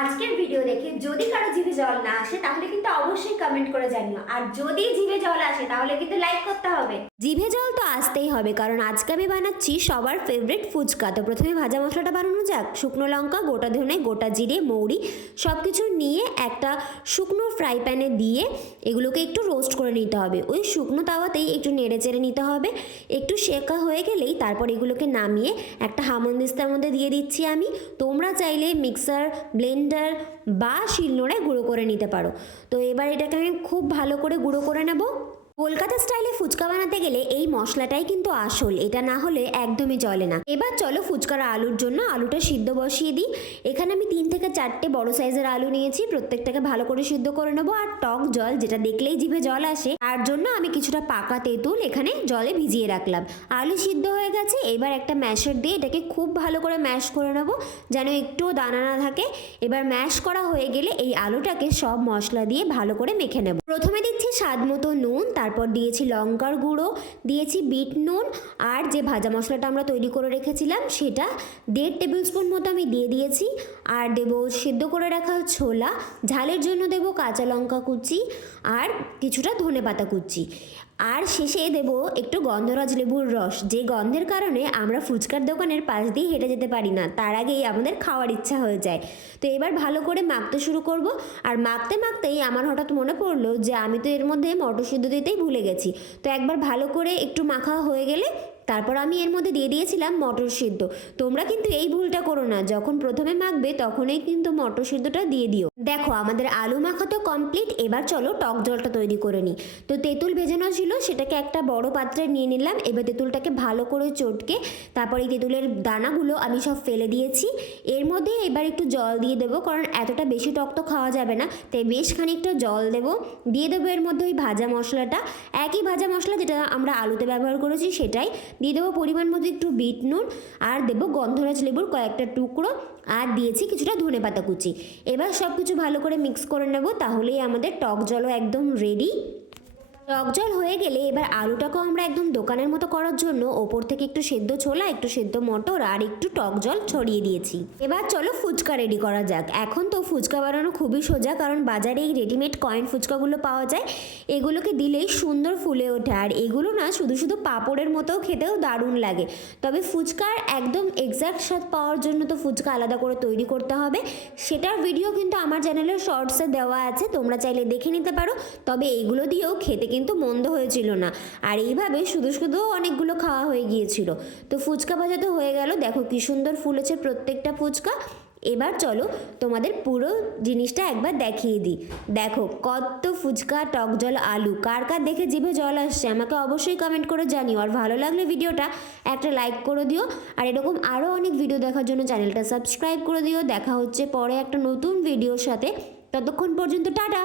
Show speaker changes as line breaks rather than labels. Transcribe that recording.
আজকের ভিডিও দেখে যদি কারও জিভে জল না আসে, তাহলে কিন্তু অবশ্যই কমেন্ট করে জানিও। আর যদি জিভে জল আসে, তাহলে কিন্তু লাইক করতে হবে। জিভে জল তো আসতেই হবে, কারণ আজকে আমি বানাচ্ছি সবার ফেভারিট ফুচকা। তো প্রথমে ভাজা মশলাটা বানানো যাক। শুকনো লঙ্কা, গোটা ধনে, গোটা জিরে, মৌরি সব কিছু নিয়ে একটা শুকনো ফ্রাই প্যানে দিয়ে এগুলোকে একটু রোস্ট করে নিতে হবে। ওই শুকনো তাওয়াতেই একটু নেড়ে চেড়ে নিতে হবে। একটু শেখা হয়ে গেলেই তারপর এগুলোকে নামিয়ে একটা হামনদিস্তার মধ্যে দিয়ে দিচ্ছি আমি। তোমরা চাইলে মিক্সার ব্লেন্ডার বা শিলনোড়ায় গুঁড়ো করে নিতে পারো। তো এবার এটাকে আমি খুব ভালো করে গুঁড়ো করে নেব। কলকাতা স্টাইলে ফুচকা বানাতে গেলে এই মশলাটাই কিন্তু আসল। এটা না হলে একদমই চলে না। এবার চলো ফুচকার আলুর জন্য আলুটা সিদ্ধ বসিয়ে দিই। এখানে আমি তিন থেকে চারটে বড় সাইজের আলু নিয়েছি। প্রত্যেকটাকে ভালো করে সিদ্ধ করে নেব আর টক জল, যেটা দেখলেই জিভে জল আসে, তার জন্য আমি কিছুটা পাকা তেঁতুল এখানে জলে ভিজিয়ে রাখলাম। আলু সিদ্ধ হয়ে গেছে, এবার একটা ম্যাশার দিয়ে এটাকে খুব ভালো করে ম্যাশ করে নেব, যেন একটুও দানা না থাকে। এবার ম্যাশ করা হয়ে গেলে এই আলুটাকে সব মশলা দিয়ে ভালো করে মেখে নেব। প্রথমে দিচ্ছি স্বাদ মতো নুন, তারপর দিয়েছি লঙ্কার গুঁড়ো, দিয়েছি বিট নুন, আর যে ভাজা মশলাটা আমরা তৈরি করে রেখেছিলাম সেটা দেড় টেবিল স্পুন মতো আমি দিয়ে দিয়েছি। আর দেব সিদ্ধ করে রাখা ছোলা, ঝালের জন্য দেব কাঁচা লঙ্কা কুচি, আর কিছুটা ধনে পাতা কুচি। আর শেষে দেব একটু গন্ধরাজ লেবুর রস। যে গন্ধের কারণে আমরা ফুচকার দোকানের পাশ দিয়ে হেঁটে যেতে পারি না, তার আগেই আমাদের খাওয়ার ইচ্ছা হয়ে যায়। তো এবার ভালো করে মাখতে শুরু করব। আর মাখতে মাখতেই আমার হঠাৎ মনে পড়ল যে আমি তো এর মধ্যে মটর সিদ্ধ দিতেই ভুলে গেছি। তো একবার ভালো করে একটু মাখা হয়ে গেলে তারপর আমি এর মধ্যে দিয়ে দিয়েছিলাম মটর সিদ্ধ তোমরা কিন্তু এই ভুলটা করো না, যখন প্রথমে মাখবে তখনই কিন্তু মটর সিদ্ধটা দিয়ে দিও। দেখো, আমাদের আলু মাখা তো কমপ্লিট এবার চলো টক জলটা তৈরি করে নিই। তো তেঁতুল ভেজানো ছিল, সেটাকে একটা বড় পাত্রে নিয়ে নিলাম, এবার তেঁতুলটাকে ভালো করে চটকে, তারপর এই তেঁতুলের দানাগুলো আমি সব ফেলে দিয়েছি। এর মধ্যে এবার একটু জল দিয়ে দেবো, কারণ এতটা বেশি টক তো খাওয়া যাবে না, তাই বেশ খানিকটা জল দেবো। দিয়ে দেবো এর মধ্যে ওই ভাজা মশলাটা। একই ভাজা মশলা যেটা আমরা আলুতে ব্যবহার করেছি, সেটাই। দিয়ে দেবো পরিমাণ মতো একটু বিট নুন, আর দেবো গন্ধরাজ লেবুর কয়েকটা টুকরো। আর দিয়েছি কিছুটা ধনে পাতা কুচি। এবার সব কিছু ভালো করে মিক্স করে নেব, তাহলেই আমাদের টক জলও একদম রেডি টক জল হয়ে গেলে এবার আলুটাকেও আমরা একদম দোকানের মতো করার জন্য ওপর থেকে একটু সেদ্ধ ছোলা, একটু সেদ্ধ মটর আর একটু টক জল ছড়িয়ে দিয়েছি। এবার চলো ফুচকা রেডি করা যাক। এখন তো ফুচকা বানানো খুবই সোজা, কারণ বাজারে এই রেডিমেড কয়েন ফুচকাগুলো পাওয়া যায়। এগুলোকে দিলেই সুন্দর ফুলে ওঠে, আর এগুলো না শুধু শুধু পাঁপড়ের মতো খেতেও দারুণ লাগে। তবে ফুচকার একদম এক্সাক্ট স্বাদ পাওয়ার জন্য তো ফুচকা আলাদা করে তৈরি করতে হবে। সেটার ভিডিও কিন্তু আমার চ্যানেলের শর্টসে দেওয়া আছে, তোমরা চাইলে দেখে নিতে পারো। তবে এইগুলো দিয়েও খেতে কিন্তু মন্দ হয়েছিল না। আর এইভাবে শুধু শুধু অনেকগুলো খাওয়া হয়ে গিয়েছিল। তো ফুচকা ভাজা তো হয়ে গেল। দেখো কি সুন্দর ফুলেছে প্রত্যেকটা ফুচকা। এবার চলো তোমাদের পুরো জিনিসটা একবার দেখিয়ে দিই। দেখো কত ফুচকা, টক জল, আলু। কার কার দেখে জিভে জল আসছে আমাকে অবশ্যই কমেন্ট করে জানিও। আর ভালো লাগলে ভিডিওটা একটা লাইক করে দিও। আর এরকম আরও অনেক ভিডিও দেখার জন্য চ্যানেলটা সাবস্ক্রাইব করে দিও। দেখা হচ্ছে পরে একটা নতুন ভিডিওর সাথে। ততক্ষণ পর্যন্ত টাটা!